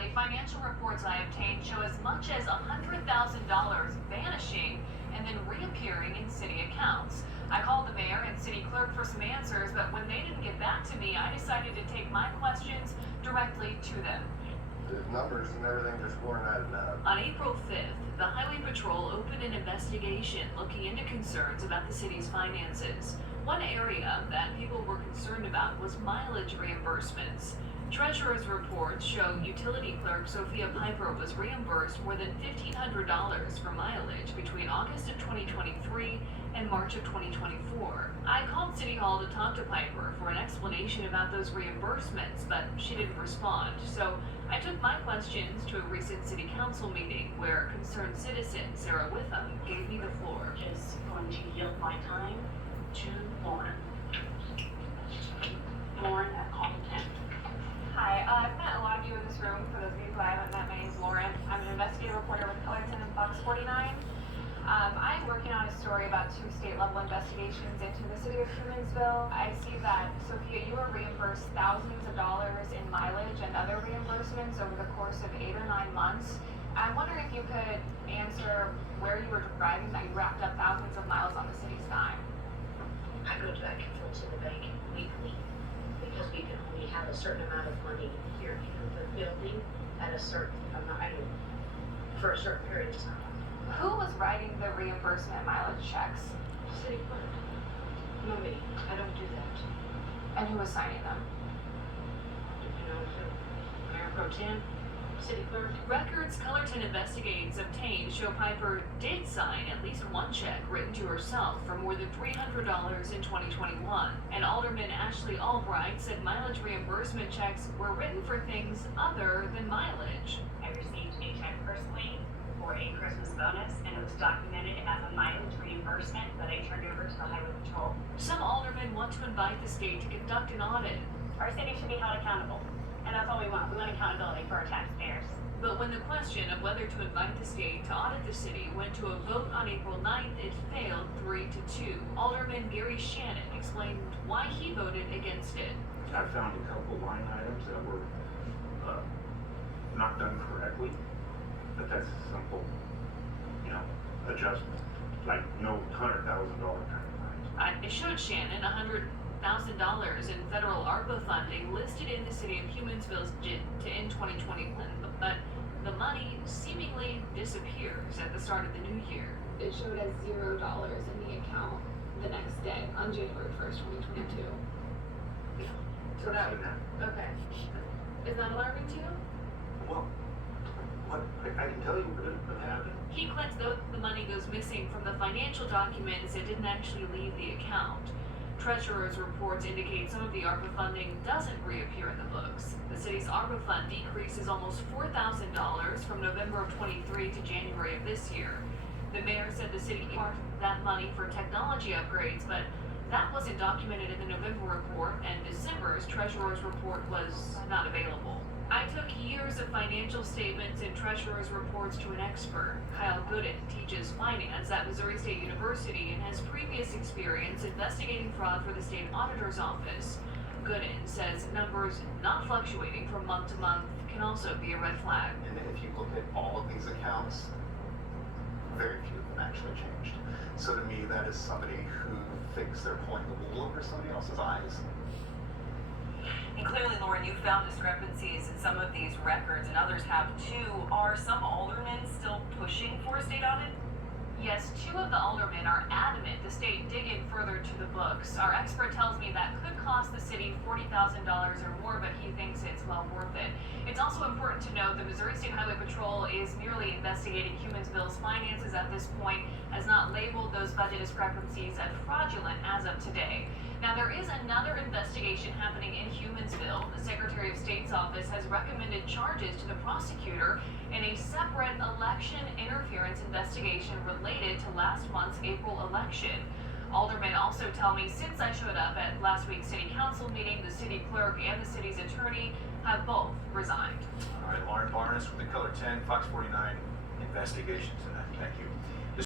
Daily, financial reports I obtained show as much as $100,000 vanishing and then reappearing in city accounts. I called the mayor and city clerk for some answers, but when they didn't get back to me, I decided to take my questions directly to them. The numbers and everything just weren't adding up. On April 5th, the Highway Patrol opened an investigation looking into concerns about the city's finances. One area that people were concerned about was mileage reimbursements. Treasurer's reports show utility clerk Sophia Piper was reimbursed more than $1,500 for mileage between August of 2023 and March of 2024. I called City Hall to talk to Piper for an explanation about those reimbursements, but she didn't respond. So I took my questions to a recent city council meeting where concerned citizen Sarah Witham gave me the floor. Just going to yield my time to Lauren. Lauren at KOLR 10. Hi, I've met a lot of you in this room. For those of you who I haven't met, my name is Lauren. I'm an investigative reporter with KOLR 10 and Fox 49. I'm working on a story about 2 state-level investigations into the city of Humansville. I see that, Sophia, you were reimbursed thousands of dollars in mileage and other reimbursements over the course of 8 or 9 months. I'm wondering if you could answer where you were driving that you racked up thousands of miles on the city's dime. I go back and forth to the bank weekly because we can only have a certain amount of money here in the building at a certain amount, for a certain period of time. Who was writing the reimbursement mileage checks? City clerk. No me. I don't do that. And who was signing them? You know, Mayor Pro Tem, City Clerk. Records KOLR 10 Investigates obtained show Piper did sign at least one check written to herself for more than $300 in 2021. And Alderman Ashley Albright said mileage reimbursement checks were written for things other than mileage. I received a check personally for a Christmas bonus, and it was documented as a mileage reimbursement that I turned over to the Highway Patrol. Some aldermen want to invite the state to conduct an audit. Our city should be held accountable, and that's all we want. We want accountability for our taxpayers. But when the question of whether to invite the state to audit the city went to a vote on April 9th, it failed 3-2. Alderman Gary Shannon explained why he voted against it. I found a couple line items that were not done correctly, but that's a simple, adjustment, like no $100,000 kind of thing. It showed Shannon $100,000 in federal ARPA funding listed in the city of Humansville's JIT to end 2021, but the money seemingly disappears at the start of the new year. It showed as $0 in the account the next day on January 1st, 2022. So that was, okay. Is that alarming to you? Well, what I can tell you what happened. He claims the money goes missing from the financial documents. It didn't actually leave the account. Treasurer's reports indicate some of the ARPA funding doesn't reappear in the books. The city's ARPA fund decreases almost $4,000 from November of 23 to January of this year. The mayor said the city earmarked that money for technology upgrades, but that wasn't documented in the November report, and December's treasurer's report was not available. I took years of financial statements and treasurer's reports to an expert. Kyle Gooden teaches finance at Missouri State University and has previous experience investigating fraud for the state auditor's office. Gooden says numbers not fluctuating from month to month can also be a red flag. And if you look at all of these accounts, very few of them actually changed. So to me, that is somebody who thinks they're pulling the wool over somebody else's eyes. And clearly, Lauren, you found discrepancies in some of these records, and others have too. Are some aldermen still pushing for a state audit? Yes, 2 of the aldermen are adamant the state dig in further to the books. Our expert tells me that could cost the city $40,000 or more, but he thinks it's well worth it. It's also important to note the Missouri State Highway Patrol is merely investigating Humansville's finances at this point, has not labeled those budget discrepancies as fraudulent as of today. Now, there is another investigation happening in Humansville. The Secretary of State's office has recommended charges to the prosecutor in a separate election interference investigation related to last month's April election. Aldermen also tell me since I showed up at last week's city council meeting, the city clerk and the city's attorney have both resigned. All right, Lauren Barnas with the KOLR 10, Fox 49 investigation tonight. Thank you.